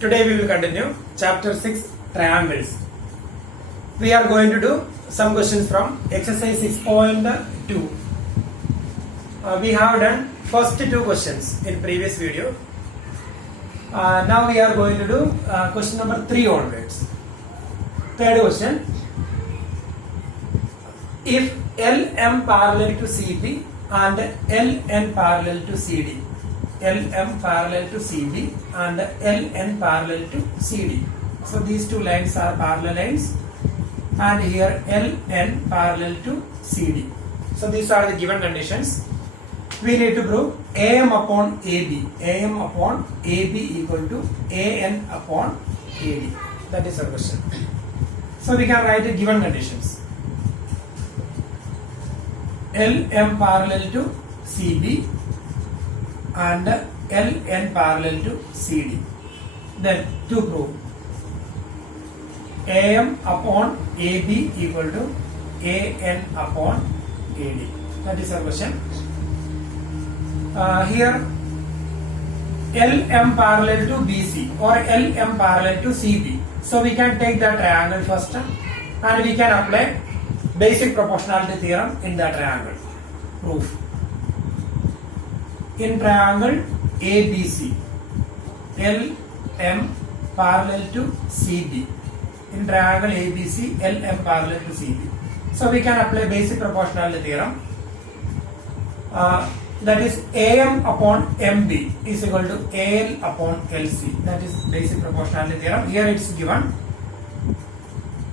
Today we will continue chapter 6 triangles. We are going to do some questions from exercise 6.2. We have done first two questions in previous video. Now we are going to do question number 3 onwards. Third question. If LM parallel to CB and LN parallel to CD, LM parallel to CB and LN parallel to CD. So these two lines are parallel lines, and here LN parallel to CD. So these are the given conditions. We need to prove AM upon AB. AM upon AB equal to AN upon AD. That is our question. So we can write the given conditions. LM parallel to CB and LN parallel to CD. Then to prove AM upon AB equal to AN upon AD. That is our question. Here LM parallel to BC or LM parallel to CB. So we can take the triangle first and we can apply basic proportionality theorem in the triangle. Proof. In triangle ABC, LM parallel to CB. In triangle ABC, LM parallel to CB. So we can apply basic proportionality theorem. That is AM upon MB is equal to AL upon LC. That is basic proportionality theorem. Here it is given.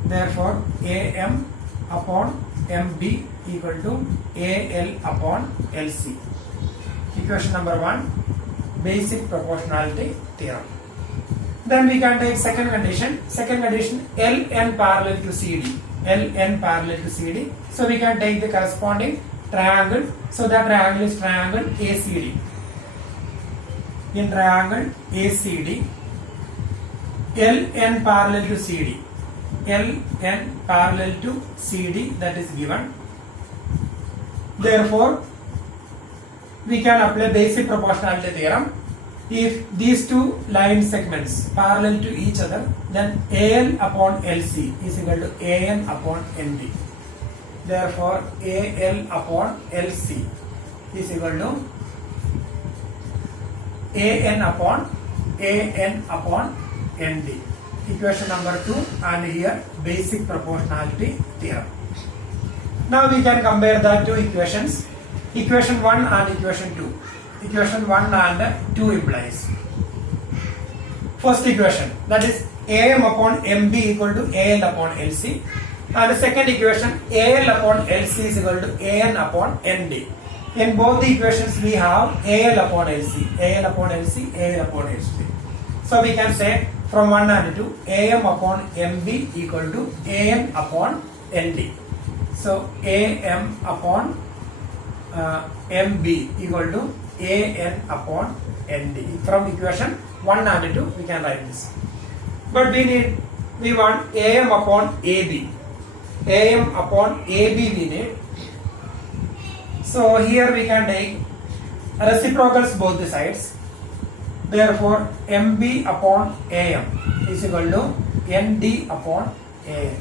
Therefore, AM upon MB equal to AL upon LC. Equation number 1, basic proportionality theorem. Then we can take second condition. Second condition, LN parallel to CD. LN parallel to CD. So we can take the corresponding triangle. So that triangle is triangle ACD. In triangle ACD, LN parallel to CD. LN parallel to CD, that is given. Therefore, we can apply basic proportionality theorem. If these two line segments parallel to each other, then AL upon LC is equal to AN upon NB. Therefore, AL upon LC is equal to AN upon ND. Equation number 2, and here basic proportionality theorem. Now we can compare the two equations. Equation 1 and equation 2. Equation 1 and 2 implies. First equation, that is AM upon MB equal to AL upon LC. And the second equation, AL upon LC is equal to AN upon ND. In both the equations we have AL upon LC, AL upon LC, AL upon LC. So we can say from 1 and 2, AM upon MB equal to AN upon ND. So AM upon MB equal to AN upon ND. From equation 1 and 2 we can write this. But we want AM upon AB. AM upon AB we need. So here we can take reciprocals both the sides. Therefore, MB upon AM is equal to ND upon AN.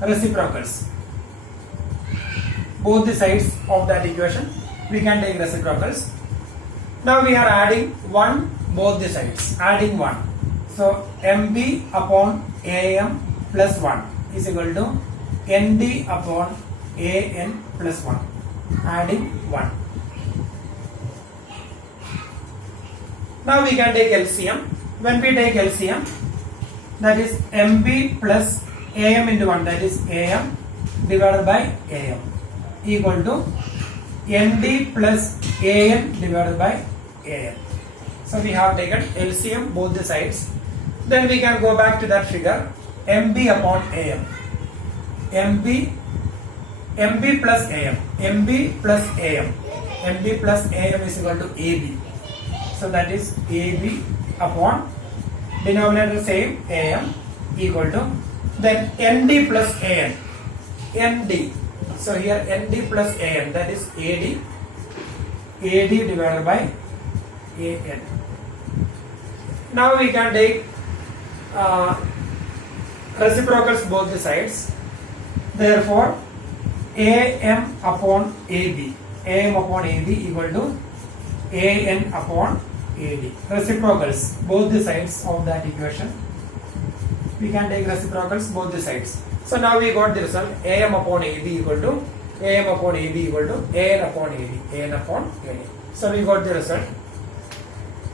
Reciprocals. Both the sides of that equation we can take reciprocals. Now we are adding 1 both the sides. Adding 1. So MB upon AM plus 1 is equal to ND upon AN plus 1. Adding 1. Now we can take LCM. When we take LCM, that is MB plus AM into 1, that is AM divided by AM equal to ND plus AN divided by AN. So we have taken LCM both the sides. Then we can go back to that figure. MB upon AM. MB plus AM. MB plus AM. MB plus AM is equal to AB. So that is AB upon denominator same AM equal to then ND plus AN. ND. So here ND plus AN, that is AD. AD divided by AN. Now we can take reciprocals both the sides. Therefore, AM upon AB equal to AN upon AD. Reciprocals both the sides of that equation. We can take reciprocals both the sides. So now we got the result. AM upon AB equal to AN upon AD. So we got the result.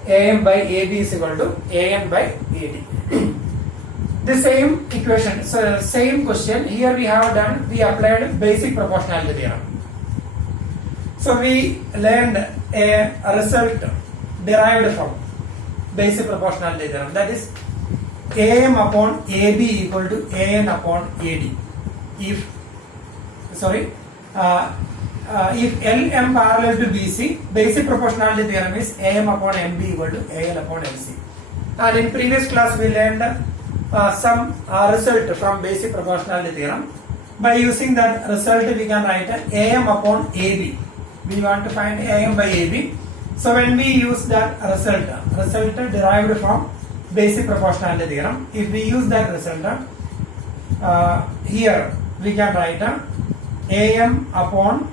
AM by AB is equal to AN by AD. The same equation, so same question, here we applied basic proportionality theorem. So we learned a result derived from basic proportionality theorem, that is AM upon AB equal to AN upon AD. If LM parallel to BC, basic proportionality theorem is AM upon MB equal to AL upon LC. And in previous class we learned some result from basic proportionality theorem. By using that result we can write AM upon AB. We want to find AM by AB. So when we use that result derived from basic proportionality theorem, if we use that result, here we can write AM upon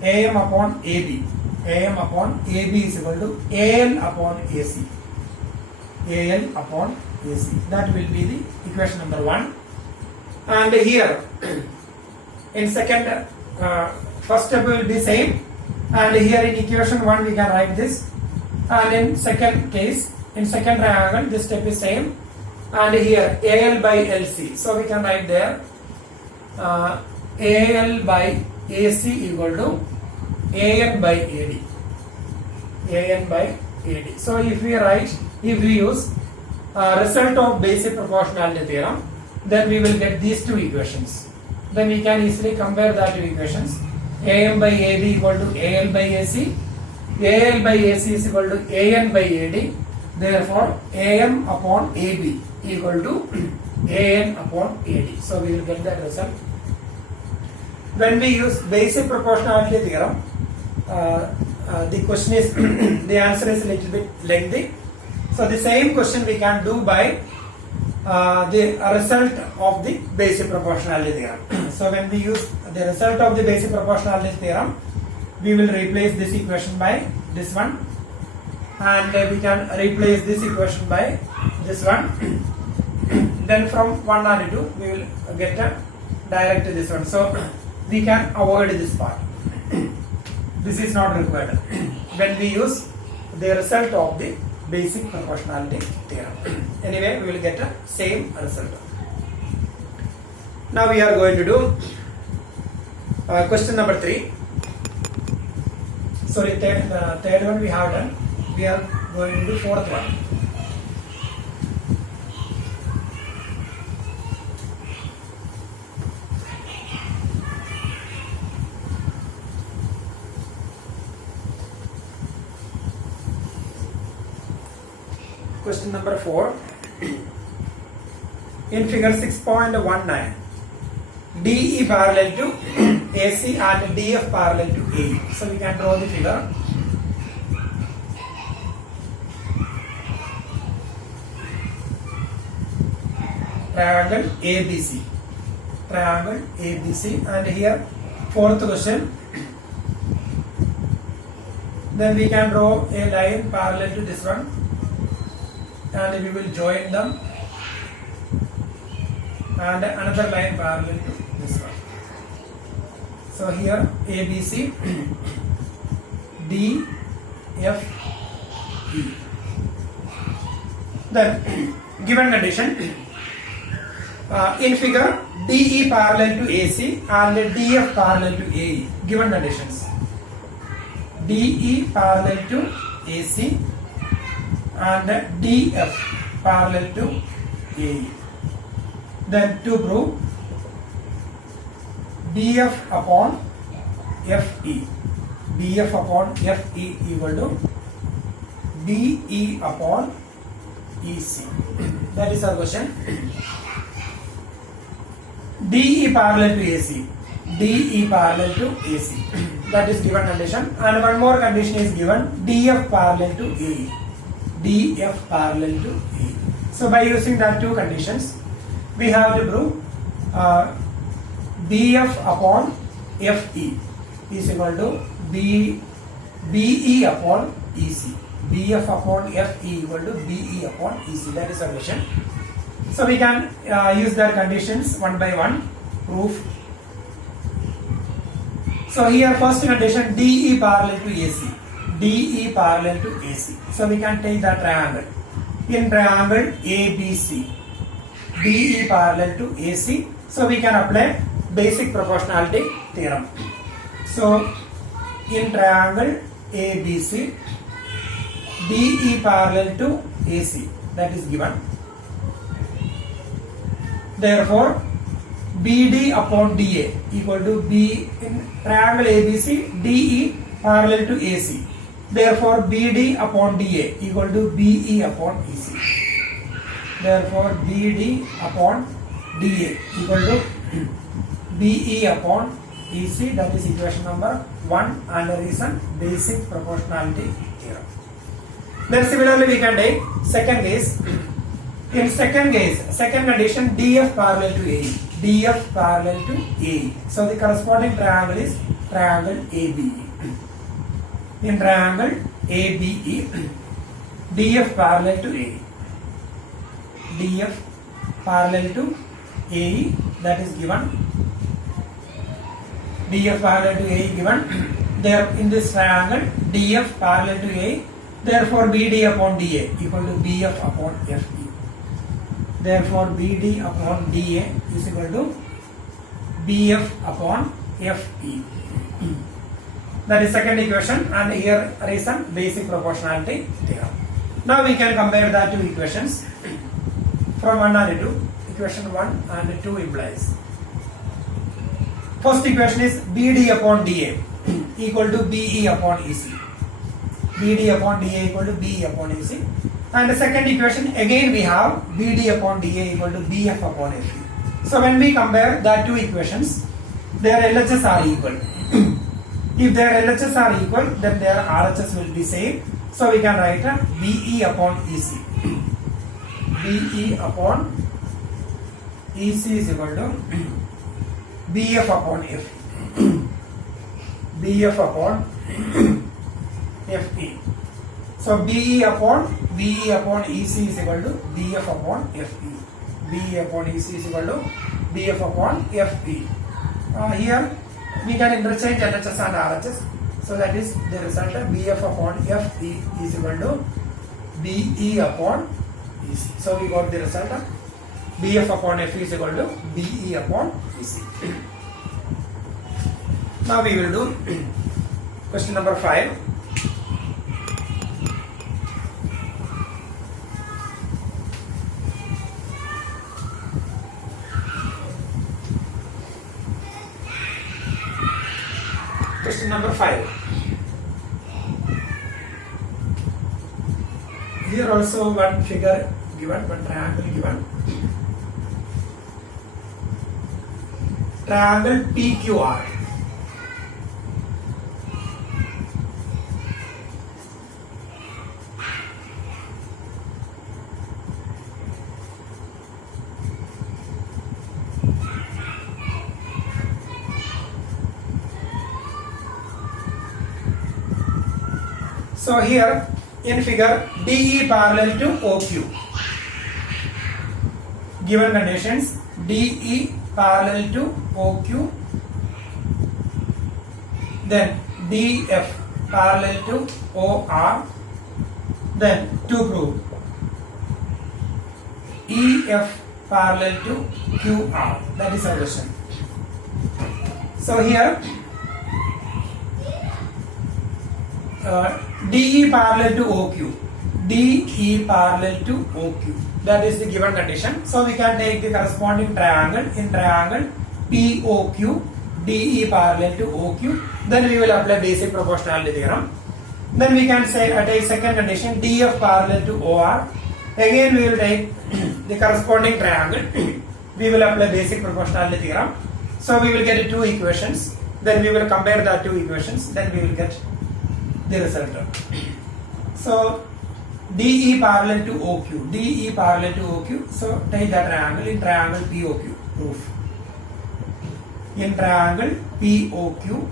AB. AM upon AB is equal to AL upon AC. AL upon AC. That will be the equation number 1. And here in second, first step will be same, and here in equation 1 we can write this, and in second case, in second triangle, this step is same, and here AL by LC. So we can write there AL by AC equal to AN by AD. AN by AD. So if we use result of basic proportionality theorem, then we will get these two equations. Then we can easily compare that two equations. AM by AD equal to AL by AC. AL by AC is equal to AN by AD. Therefore, AM upon AB equal to AN upon AD. So we will get that result. When we use basic proportionality theorem, the question is the answer is a little bit lengthy. So the same question we can do by the result of the basic proportionality theorem. So when we use the result of the basic proportionality theorem, we will replace this equation by this one, and we can replace this equation by this one. Then from 1 and 2 we will get direct to this one. So we can avoid this part. This is not required when we use the result of the basic proportionality theorem. Anyway, we will get a same result. Now we are going to do question number 3. Sorry, third one we have done. We are going to do fourth one. Question number 4. In figure 6.19, DE parallel to AC and DF parallel to AE. So we can draw the figure. Triangle ABC. Triangle ABC, and here fourth question. Then we can draw a line parallel to this one, and we will join them, and another line parallel to this one. So here ABC, D, F, E. Then given condition, in figure DE parallel to AC and DF parallel to AE. Given conditions, DE parallel to AC and DF parallel to AE. Then to prove DF upon FE, DF upon FE equal to DE upon EC. That is our question. DE parallel to AC, DE parallel to AC. That is given condition. And one more condition is given, DF parallel to AE, DF parallel to AE. So by using that two conditions, we have to prove BF upon FE is equal to BE upon EC. BF upon FE equal to BE upon EC. That is our solution. So we can use their conditions one by one. Proof. So here first condition, DE parallel to AC. DE parallel to AC. So we can take the triangle. In triangle ABC, DE parallel to AC. So we can apply basic proportionality theorem. So in triangle ABC, DE parallel to AC, that is given. Therefore, BD upon DA equal to B in triangle ABC, DE parallel to AC. Therefore, BD upon DA equal to BE upon EC. Therefore, BD upon DA equal to BE upon EC. That is equation number 1, and the reason basic proportionality theorem. Then similarly we can take second case. In second case, second condition, DF parallel to AE. DF parallel to AE. So the corresponding triangle is triangle ABE. In triangle ABE, DF parallel to AE. DF parallel to AE, that is given. DF parallel to AE given. There in this triangle, DF parallel to AE. Therefore, BD upon DA equal to BF upon FE. Therefore, BD upon DA is equal to BF upon FE. That is second equation, and here reason basic proportionality theorem. Now we can compare the two equations from 1 and 2. Equation 1 and 2 implies. First equation is BD upon DA equal to BE upon EC. BD upon DA equal to BE upon EC. And the second equation, again we have BD upon DA equal to BF upon FE. So when we compare the two equations, their LHS are equal. If their LHS are equal, then their RHS will be same. So we can write a BE upon EC. BE upon EC is equal to BF upon FE. BF upon FE. So BE upon EC is equal to BF upon FE. BE upon EC is equal to BF upon FE. Here we can interchange LHS and RHS. So that is the result of BF upon FE is equal to BE upon EC. So we got the result of BF upon FE is equal to BE upon EC. Now we will do question number 5. Question number 5. Here also one figure given, one triangle given. Triangle PQR. So here in figure, DE parallel to OQ. Given conditions, DE parallel to OQ, then DF parallel to OR, then to prove EF parallel to QR. That is our question. So here DE parallel to OQ. DE parallel to OQ. That is the given condition. So we can take the corresponding triangle. In triangle POQ, DE parallel to OQ. Then we will apply basic proportionality theorem. Then we can say take second condition, DF parallel to OR. Again we will take the corresponding triangle. We will apply basic proportionality theorem. So we will get two equations. Then we will compare the two equations. Then we will get the result. So DE parallel to OQ. DE parallel to OQ. So take that triangle in triangle POQ. Proof. In triangle POQ,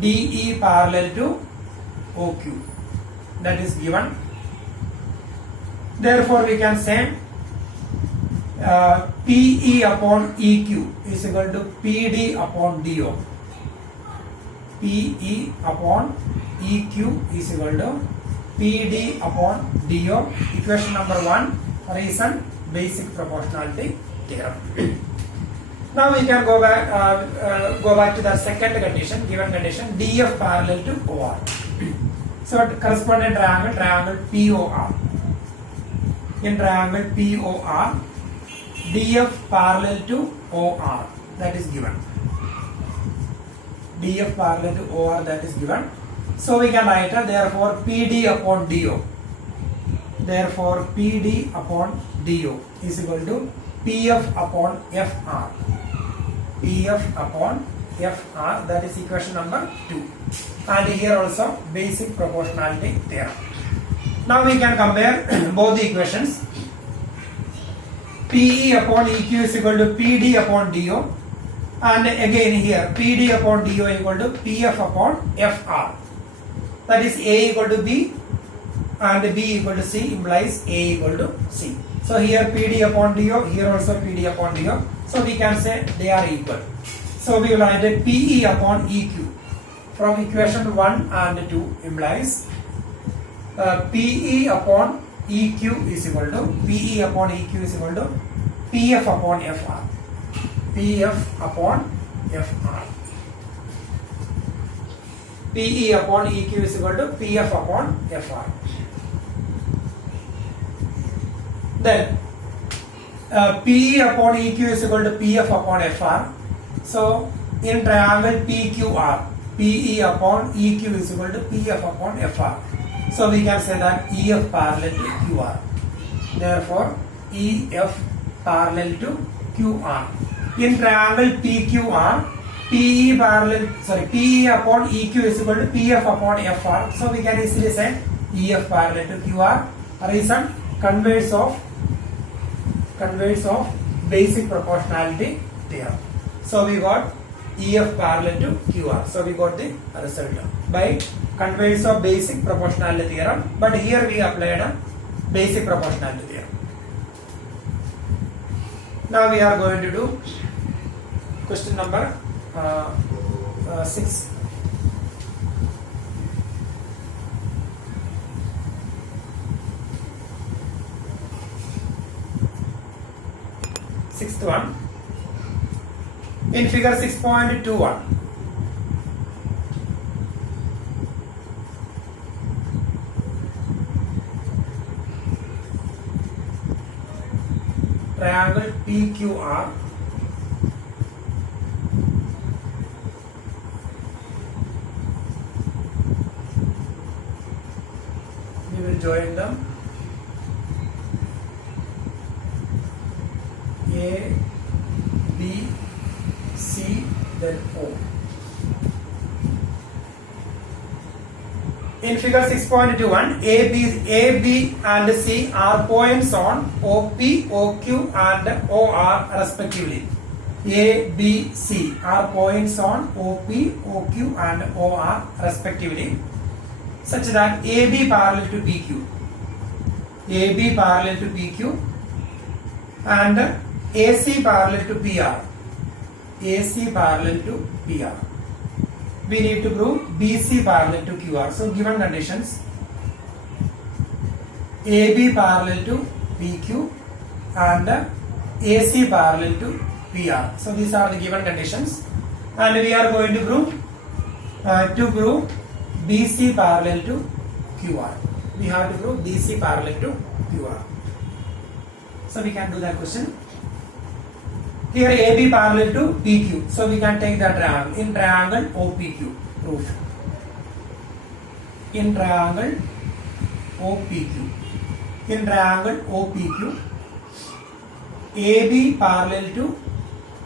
DE parallel to OQ. That is given. Therefore, we can say PE upon EQ is equal to PD upon DO. PE upon EQ is equal to PD upon DO. Equation number 1, reason basic proportionality theorem. Now we can go back to the second condition, given condition, DF parallel to OR. So corresponding triangle POR. In triangle POR, DF parallel to OR, that is given. DF parallel to OR, that is given. So we can write therefore PD upon DO. Therefore PD upon DO is equal to PF upon FR. PF upon FR, that is equation number 2. And here also basic proportionality theorem. Now we can compare both the equations. PE upon EQ is equal to PD upon DO, and again here PD upon DO equal to PF upon FR. That is A equal to B and B equal to C implies A equal to C. So here PD upon DO, here also PD upon DO. So we can say they are equal. So we will write PE upon EQ from equation 1 and 2 implies PE upon EQ is equal to PE upon EQ is equal to PF upon FR. PF upon FR. PE upon EQ is equal to PF upon FR. Then PE upon EQ is equal to PF upon FR. So in triangle PQR, PE upon EQ is equal to PF upon FR. So we can say that EF parallel to QR. Therefore EF parallel to QR. In triangle PQR, PE upon EQ is equal to PF upon FR. So we can easily say EF parallel to QR. Reason, converse of basic proportionality theorem. So we got EF parallel to QR. So we got the result by converse of basic proportionality theorem. But here we applied a basic proportionality theorem. Now we are going to do question number 6. Sixth one. In figure 6.21, triangle PQR, we will join them. A, B, C, then O. In figure 6.21, A, B and C are points on OP, OQ and OR respectively. A, B, C are points on OP, OQ and OR respectively, such that AB parallel to PQ, AB parallel to PQ and AC parallel to PR, AC parallel to PR. We need to prove BC parallel to QR. So given conditions, AB parallel to PQ and AC parallel to PR. So these are the given conditions, and we are going to prove BC parallel to QR. We have to prove BC parallel to QR. So we can do that question. Here AB parallel to PQ. So we can take the triangle. In triangle OPQ. Proof. In triangle OPQ. In triangle OPQ, AB parallel to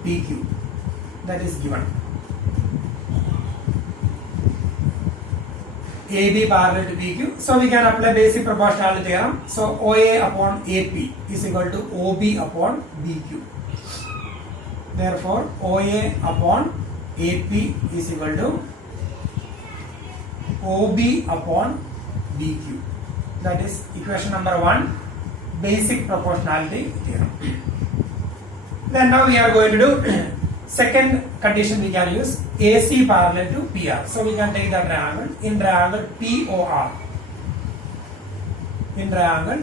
PQ. That is given. AB parallel to PQ. So we can apply basic proportionality theorem. So OA upon AP is equal to OB upon BQ. Therefore, OA upon AP is equal to OB upon BQ. That is equation number 1, basic proportionality theorem. Then now we are going to do second condition. We can use AC parallel to PR. So we can take the triangle. In triangle POR. In triangle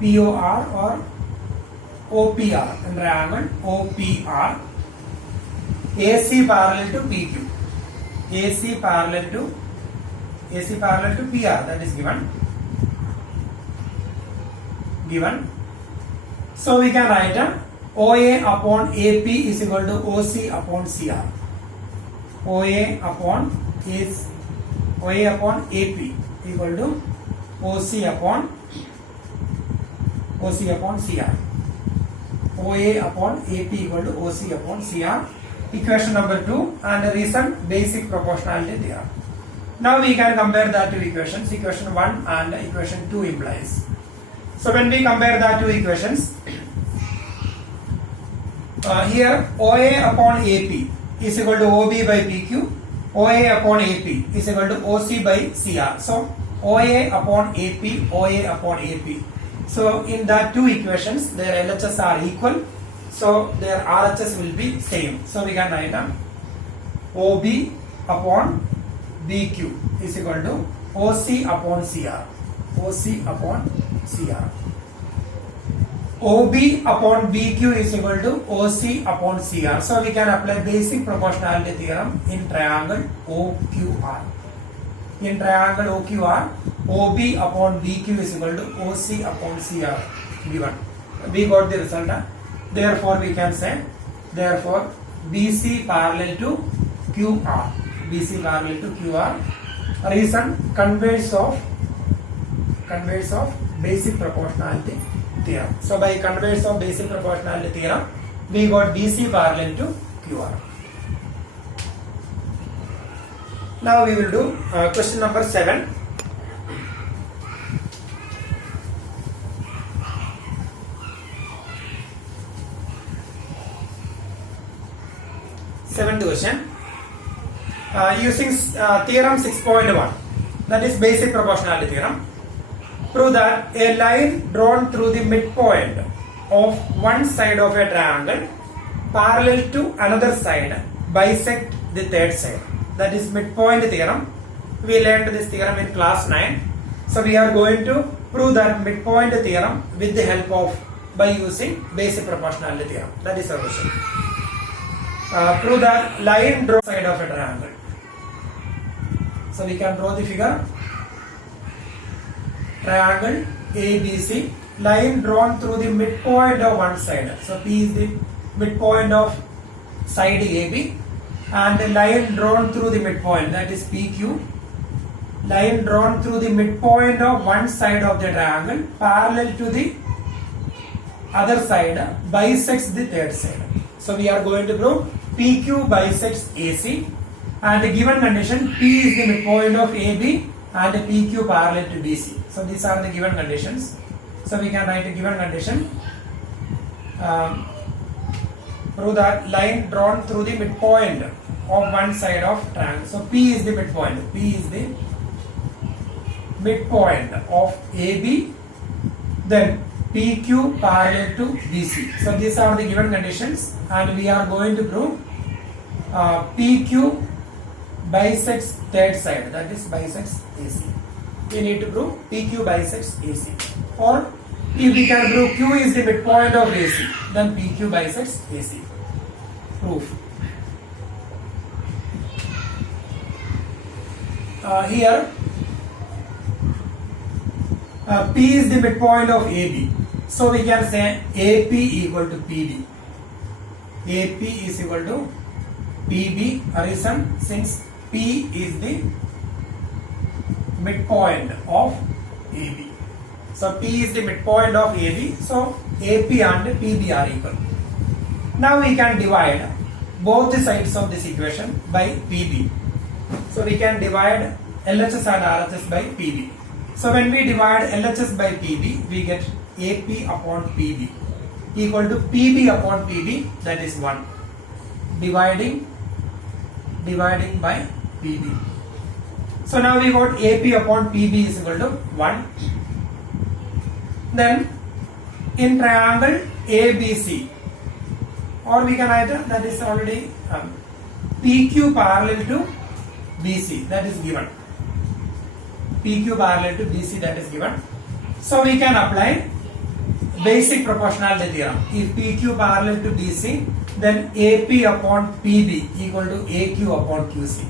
POR or OPR. In triangle OPR. AC parallel to PQ. AC parallel to PR. That is given. So we can write OA upon AP is equal to OC upon CR. OA upon AP equal to OC upon CR. OA upon AP equal to OC upon CR. Equation number 2, and the reason basic proportionality theorem. Now we can compare that two equations. Equation 1 and equation 2 implies. So when we compare that two equations, here OA upon AP is equal to OB by PQ. OA upon AP is equal to OC by CR. So OA upon AP. So in that two equations, their LHS are equal. So their RHS will be same. So we can write down OB upon BQ is equal to OC upon CR. OC upon CR. OB upon BQ is equal to OC upon CR. So we can apply basic proportionality theorem in triangle OQR. In triangle OQR, OB upon BQ is equal to OC upon CR given. We got the result. Therefore we can say, therefore BC parallel to QR. BC parallel to QR. Reason converse of basic proportionality theorem. So by converse of basic proportionality theorem, we got BC parallel to QR. Now we will do question number 7. Seventh question. Using theorem 6.1, that is basic proportionality theorem. Prove that a line drawn through the midpoint of one side of a triangle parallel to another side bisect the third side. That is midpoint theorem. We learned this theorem in class 9. So we are going to prove that midpoint theorem with the help of by using basic proportionality theorem. That is our question. Prove that line drawn side of a triangle. So we can draw the figure. Triangle ABC, line drawn through the midpoint of one side. So P is the midpoint of side AB, and the line drawn through the midpoint, that is PQ. Line drawn through the midpoint of one side of the triangle parallel to the other side bisects the third side. So we are going to prove PQ bisects AC, and the given condition P is the midpoint of AB and PQ parallel to BC. So these are the given conditions. So we can write a given condition. Prove that line drawn through the midpoint of one side of triangle. So P is the midpoint. P is the midpoint of AB. Then PQ parallel to BC. So these are the given conditions, and we are going to prove PQ bisects third side, that is bisects AC. We need to prove PQ bisects AC. Or if we can prove Q is the midpoint of AC, then PQ bisects AC. Proof. Here P is the midpoint of AB. So we can say AP equal to PB. AP is equal to PB. Reason, since P is the midpoint of AB. So P is the midpoint of AB. So AP and PB are equal. Now we can divide both the sides of this equation by PB. So we can divide LHS and RHS by PV. So when we divide LHS by PV, we get AP upon PV equal to PV upon PV, that is 1. Dividing by PV. So now we got AP upon PV is equal to 1. Then in triangle ABC, or we can either, that is already PQ parallel to BC, that is given. PQ parallel to BC, that is given. So we can apply basic proportionality theorem. If PQ parallel to BC, then AP upon PB equal to AQ upon QC.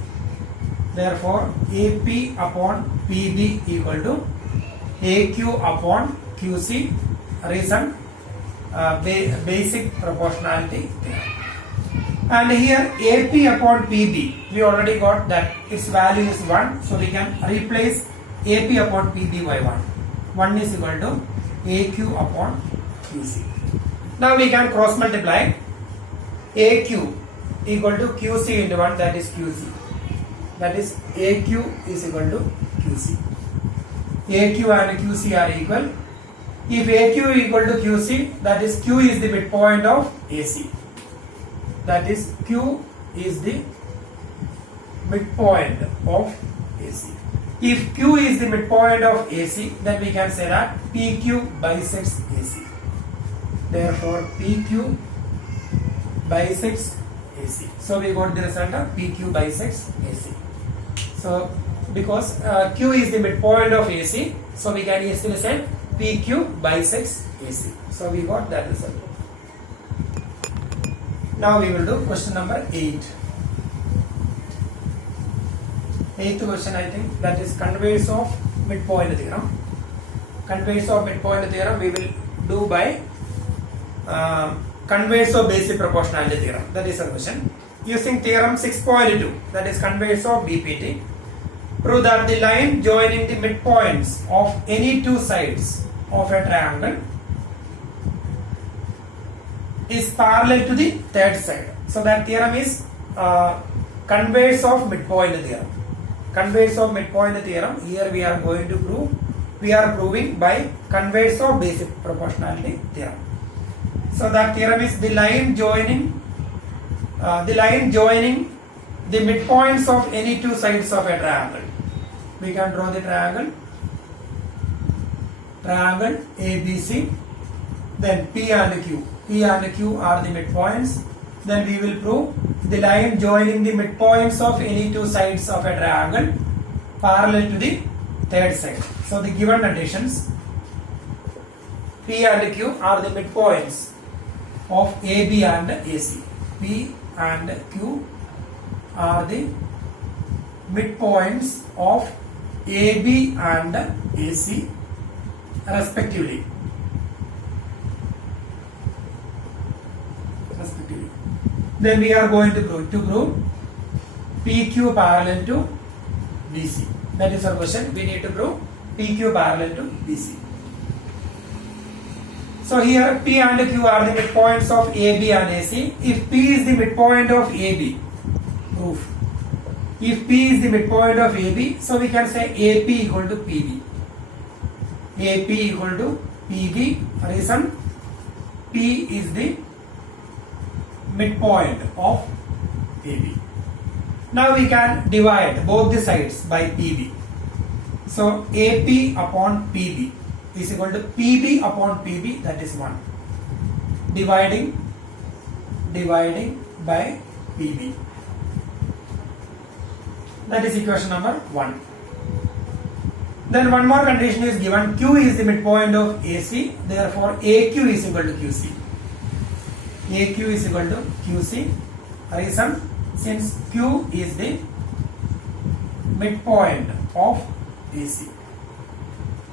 Therefore, AP upon PB equal to AQ upon QC. Reason, basic proportionality theorem. And here AP upon PB, we already got that its value is 1, so we can replace AP upon PB by 1. 1 is equal to AQ upon QC. Now we can cross multiply AQ equal to QC into 1, that is QC. That is AQ is equal to QC. AQ and QC are equal. If AQ equal to QC, that is Q is the midpoint of AC. That is Q is the midpoint of AC. If Q is the midpoint of AC, then we can say that PQ bisects AC. Therefore, PQ bisects AC. So we got the result of PQ bisects AC. So because Q is the midpoint of AC, so we can easily say PQ bisects AC. So we got that result. Now we will do question number 8. Eighth question, I think, that is converse of midpoint theorem. Converse of midpoint theorem we will do by converse of basic proportionality theorem. That is the question. Using theorem 6.2, that is converse of BPT, prove that the line joining the midpoints of any two sides of a triangle is parallel to the third side. So that theorem is converse of midpoint theorem. Converse of midpoint theorem, here we are going to prove, we are proving by converse of basic proportionality theorem. So that theorem is the line joining the midpoints of any two sides of a triangle. We can draw the triangle ABC, then P and Q. P and Q are the midpoints. Then we will prove the line joining the midpoints of any two sides of a triangle parallel to the third side. So the given conditions, P and Q are the midpoints of AB and AC. P and Q are the midpoints of AB and AC respectively. Then we are going to prove PQ parallel to BC. That is our question. We need to prove PQ parallel to BC. So here P and Q are the midpoints of AB and AC. If P is the midpoint of AB, proof. If P is the midpoint of AB, so we can say AP equal to PB. AP equal to PB. Reason, P is the midpoint of AB. Now we can divide both the sides by PB. So AP upon PB is equal to PB upon PB, that is 1. Dividing by PB. That is equation number 1. Then one more condition is given. Q is the midpoint of AC. Therefore AQ is equal to QC. AQ is equal to QC. Reason, since Q is the midpoint of AC.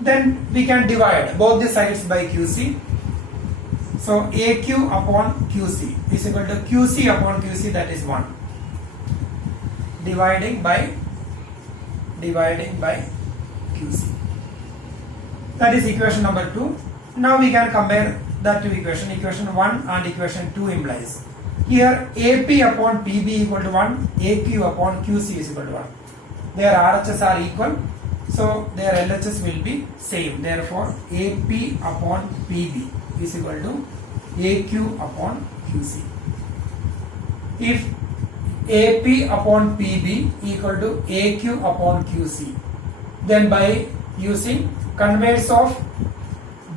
Then we can divide both the sides by QC. So AQ upon QC is equal to QC upon QC, that is 1. Dividing by QC. That is equation number 2. Now we can compare that to equation. Equation 1 and equation 2 implies. Here AP upon PB equal to 1, AQ upon QC is equal to 1. their RHS are equal, so their LHS will be same. Therefore, AP upon PB is equal to AQ upon QC. If AP upon PB equal to AQ upon QC, then by using converse of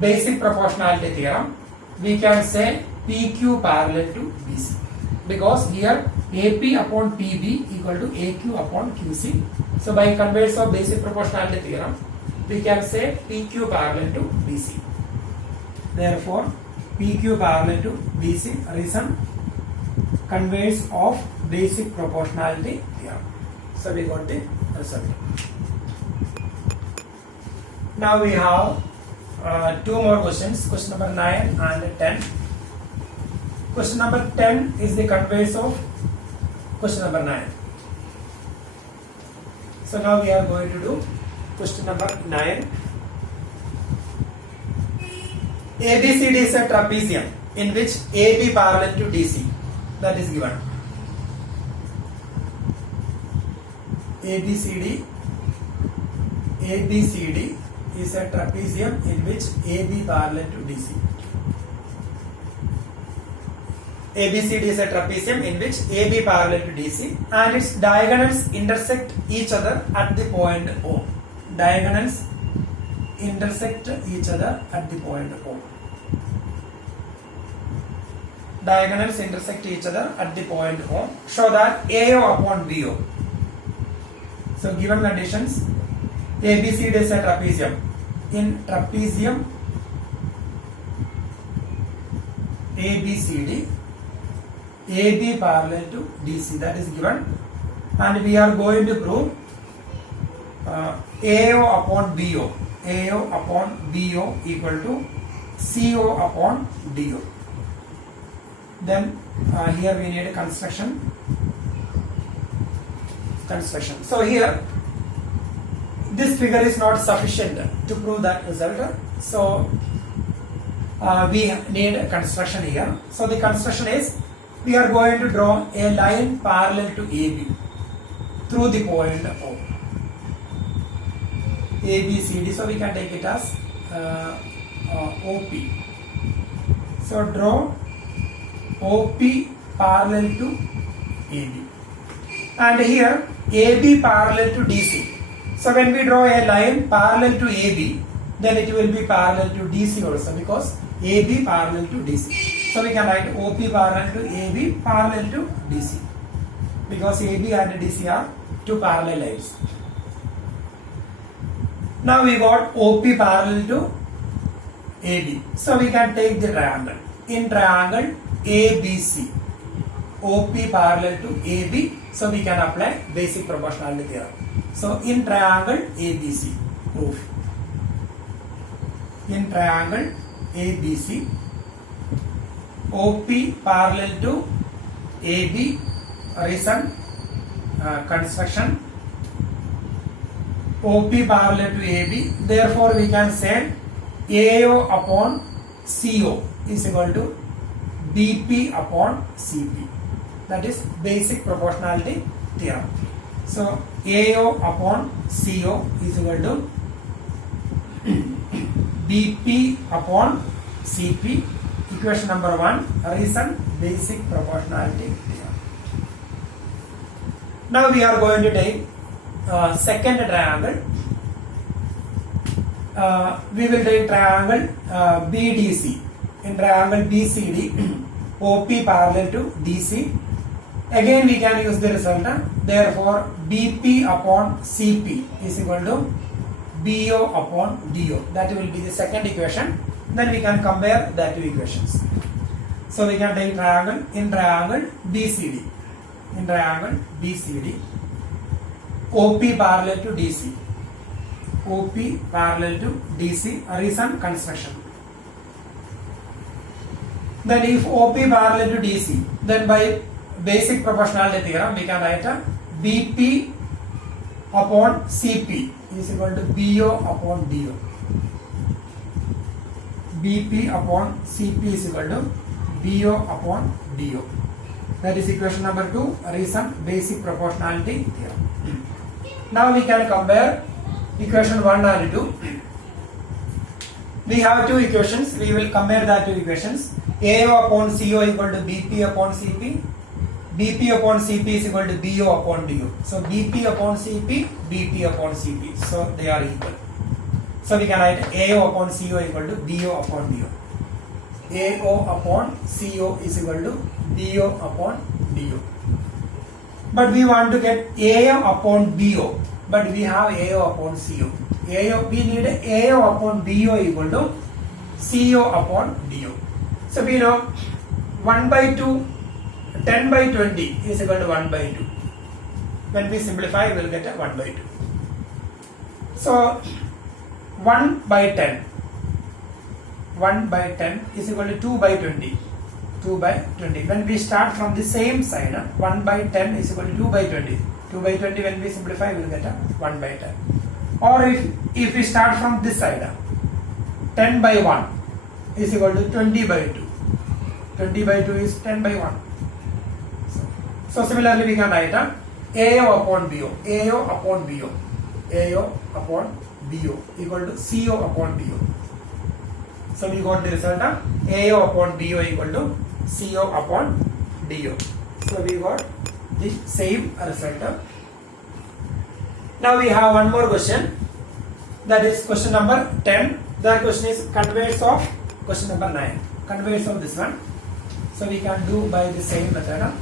basic proportionality theorem, we can say PQ parallel to BC, because here AP upon PB equal to AQ upon QC. So by converse of basic proportionality theorem, we can say PQ parallel to BC. Therefore, PQ parallel to BC, reason converse of basic proportionality theorem. So we got the result. Now we have two more questions, question number 9 and 10. Question number 10 is the converse of question number 9. So now we are going to do question number 9. ABCD is a trapezium in which AB parallel to DC, that is given. ABCD is a trapezium in which AB parallel to DC. ABCD is a trapezium in which AB parallel to DC and its diagonals intersect each other at the point O. Diagonals intersect each other at the point O. Diagonals intersect each other at the point O. Show that AO upon BO. So given conditions, ABCD is a trapezium. In trapezium ABCD, AB parallel to DC, that is given, and we are going to prove AO upon BO. AO upon BO equal to CO upon DO. Then here we need a construction. So here this figure is not sufficient to prove that result. So we need a construction here. So the construction is, we are going to draw a line parallel to AB through the point O. ABCD, so we can take it as OP. So draw OP parallel to AB. And here AB parallel to DC. So when we draw a line parallel to AB, then it will be parallel to DC also, because AB parallel to DC. So we can write OP parallel to AB parallel to DC, because AB and DC are two parallel lines. Now we got OP parallel to AB. So we can take the triangle. In triangle ABC, OP parallel to AB, so we can apply basic proportionality theorem. So in triangle ABC, proof. In triangle ABC, OP parallel to AB, reason, construction. OP parallel to AB, therefore we can say AO upon CO is equal to BP upon CP. That is basic proportionality theorem. So AO upon CO is equal to BP upon CP. Equation number 1, reason basic proportionality theorem. Now we are going to take second triangle. We will take triangle BDC. In triangle BCD, OP parallel to DC. Again we can use the resultant. Therefore BP upon CP is equal to BO upon DO. That will be the second equation. Then we can compare the two equations. So we can take triangle. In triangle BCD. In triangle BCD, OP parallel to DC. OP parallel to DC, reason construction. Then if OP parallel to DC, then by basic proportionality theorem we can write a BP upon CP is equal to BO upon DO. BP upon CP is equal to BO upon DO. That is equation number 2, reason basic proportionality theorem. Now we can compare equation 1 and 2. We have two equations. We will compare that two equations. AO upon CO equal to BP upon CP. BP upon CP is equal to BO upon DO. So BP upon CP, BP upon CP. So they are equal. So we can write AO upon CO equal to BO upon DO. AO upon CO is equal to BO upon DO. But we want to get AO upon BO. But we have AO upon CO. We need AO upon BO equal to CO upon DO. So we know 1 by 2, 10 by 20 is equal to 1 by 2. When we simplify, we will get a 1 by 2. So 1 by 10. 1 by 10 is equal to 2 by 20. 2 by 20. When we start from the same side, 1 by 10 is equal to 2 by 20. 2 by 20 when we simplify, we will get a 1 by 10. Or if we start from this side, 10 by 1 is equal to 20 by 2. 20 by 2 is 10 by 1. So similarly we can write AO upon BO. AO upon BO. AO upon BO equal to CO upon BO. So we got the result of AO upon BO equal to CO upon DO. So we got the same result. Now we have one more question. That is question number 10. That question is converse of question number 9. Converse of this one. So we can do by the same method.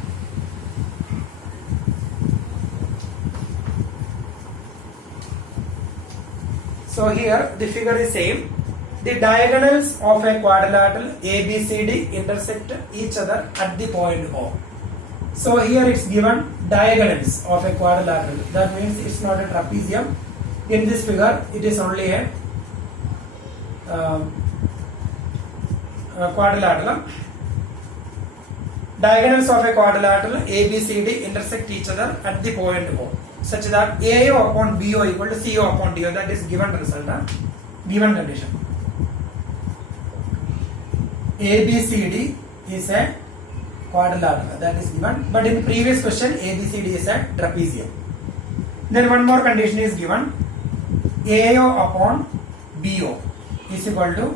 So here the figure is same. The diagonals of a quadrilateral ABCD intersect each other at the point O. So here it's given diagonals of a quadrilateral. That means it's not a trapezium. In this figure, it is only a quadrilateral. Diagonals of a quadrilateral ABCD intersect each other at the point O, such that AO upon BO equal to CO upon DO. That is given result, given condition. ABCD is a quadrilateral, that is given. But in previous question, ABCD is a trapezium. Then one more condition is given. AO upon BO is equal to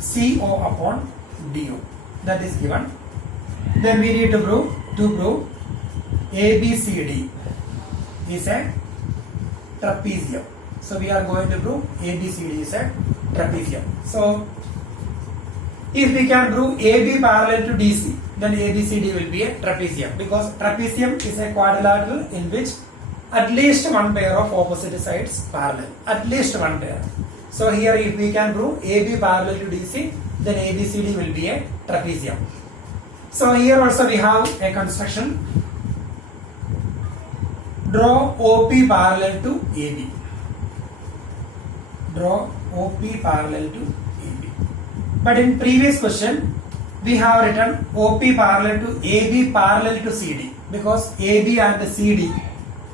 CO upon DO. That is given. Then we need to prove ABCD is a trapezium. So we are going to prove ABCD is a trapezium. So if we can prove AB parallel to DC, then ABCD will be a trapezium, because trapezium is a quadrilateral in which at least one pair of opposite sides parallel. At least one pair. So here if we can prove AB parallel to DC, then ABCD will be a trapezium. So here also we have a construction. Draw OP parallel to AB. Draw OP parallel to AB. But in previous question, we have written OP parallel to AB parallel to CD, because AB and CD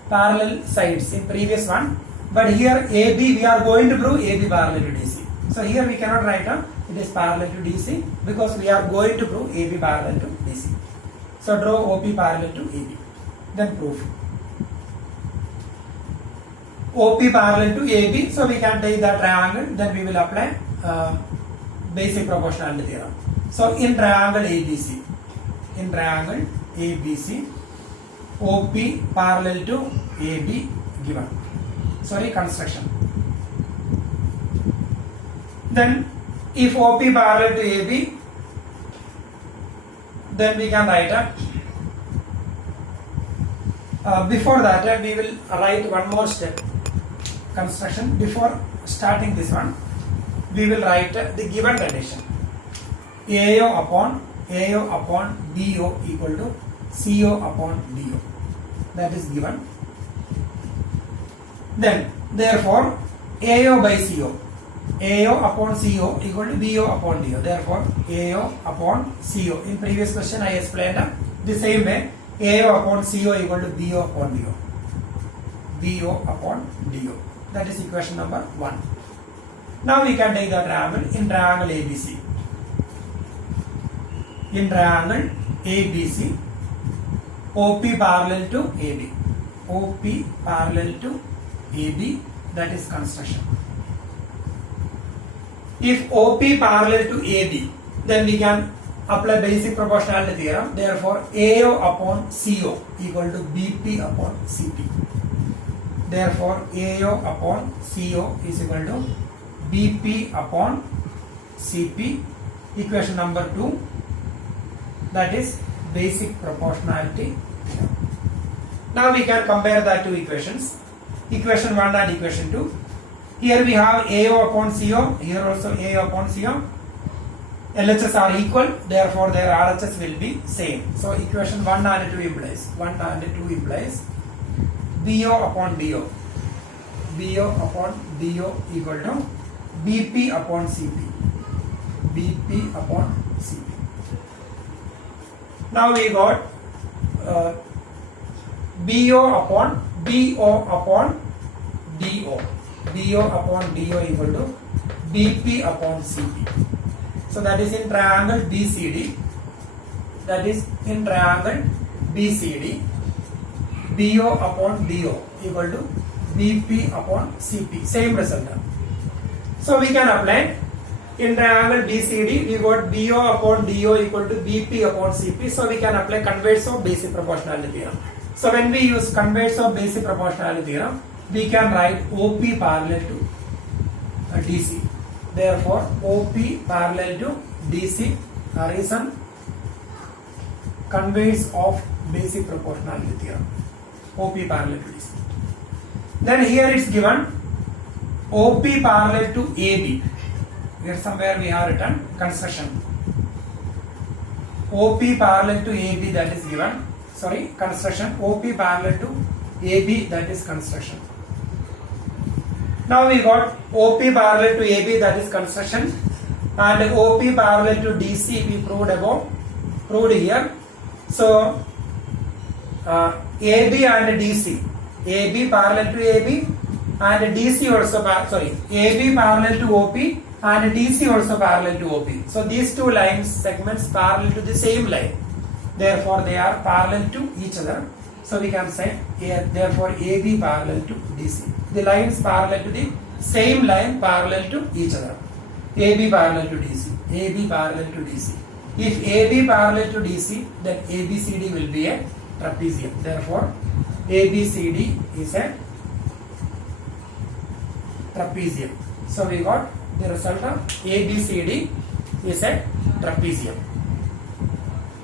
parallel sides in previous one. But here AB, we are going to prove AB parallel to DC. So here we cannot write it is parallel to DC, because we are going to prove AB parallel to DC. So draw OP parallel to AB. Then proof. OP parallel to AB, so we can take the triangle, then we will apply basic proportionality theorem. So in triangle ABC, OP parallel to AB given. Sorry, construction. Then if OP parallel to AB, then we can write before that we will write one more step. Construction. Before starting this one, we will write the given condition. AO upon BO equal to CO upon DO. That is given. Then therefore AO by CO, AO upon CO equal to BO upon DO. Therefore AO upon CO. In previous question I explained the same way. AO upon CO equal to BO upon DO. BO upon DO. That is equation number 1. Now we can take the triangle in triangle ABC. In triangle ABC, OP parallel to AB. OP parallel to AB, that is construction. If OP parallel to AB, then we can apply basic proportionality theorem. Therefore, AO upon CO equal to BP upon CP. Therefore, AO upon CO is equal to BP upon CP. Equation number 2, that is basic proportionality theorem. Now we can compare the two equations, equation 1 and equation 2. Here we have AO upon CO, here also AO upon CO. LHS are equal, therefore their RHS will be same. So equation 1 and 2 implies BO upon DO. BO upon DO equal to BP upon CP. BP upon CP. Now we got BO upon DO upon DO. BO upon DO equal to BP upon CP. So that is in triangle BCD. That is in triangle BCD. BO upon DO equal to BP upon CP. Same result. So we can apply in triangle BCD. We got BO upon DO equal to BP upon CP. So we can apply converse of basic proportionality theorem. So when we use converse of basic proportionality theorem, we can write OP parallel to DC. Therefore, OP parallel to DC is an converse of basic proportionality theorem. OP parallel to DC. Then here it's given OP parallel to AB. Here somewhere we have written construction. OP parallel to AB, that is given. Sorry, construction. OP parallel to AB, that is construction. Now we got OP parallel to AB, that is construction, and OP parallel to DC we proved here. So AB and DC, AB parallel to AB and DC also AB parallel to OP and DC also parallel to OP. So these two lines segments parallel to the same line. Therefore they are parallel to each other. So we can say therefore AB parallel to DC. The lines parallel to the same line parallel to each other. AB parallel to DC. AB parallel to DC. If AB parallel to DC, then ABCD will be a trapezium. Therefore, ABCD is a trapezium. So we got the result of ABCD is a trapezium.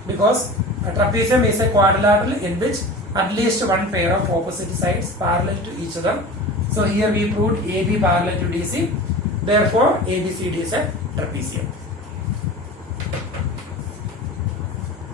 Because a trapezium is a quadrilateral in which at least one pair of opposite sides parallel to each other. So here we proved AB parallel to DC. Therefore, ABCD is a trapezium.